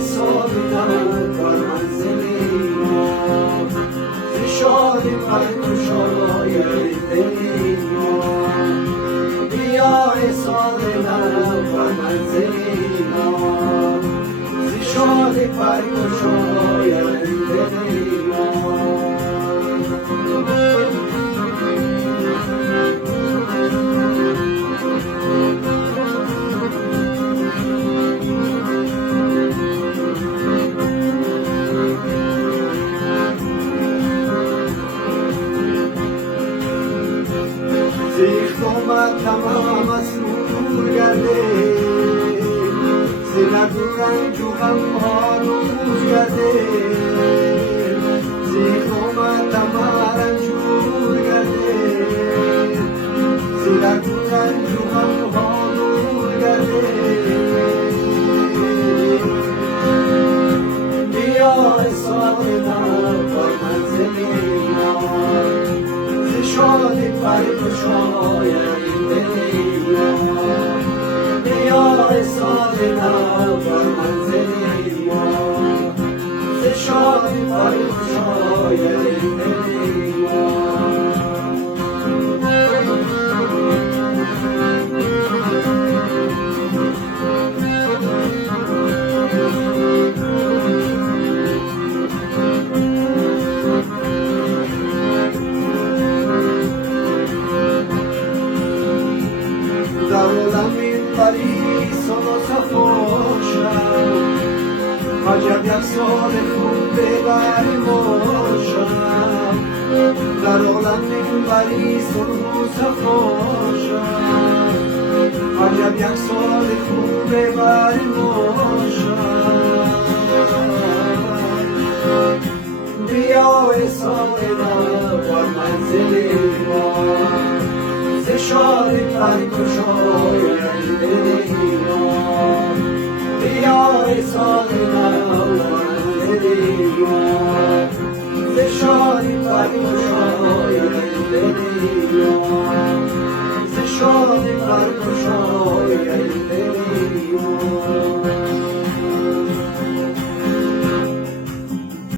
سالی بر منزلی ما ز شادی پرگشای دلی ما بیا سالی بر منزلی ما ز شادی پرگشای دلی ما تمام مسرور گرده زیر دو رنج و غم ها دور گرده زیر تمام رنجور گرده زیر دو رنج و غم ها دور گرده بیا سالی بر منزلی ما ز شادی پرگشای بیا سالی بر منزلی ما ز شادی پرگشای دلی ما عجب یک سال خوب ببری باشم در عالم بری صلح و صفا شد عجب یک سال خوب ببری باشم بیا سالی بر منزلی ما ز شادی پرگشای دلی ما بیا سالی بر منزلی ما ز شادی پرگشای دلی ما ز شادی پرگشای دلی ما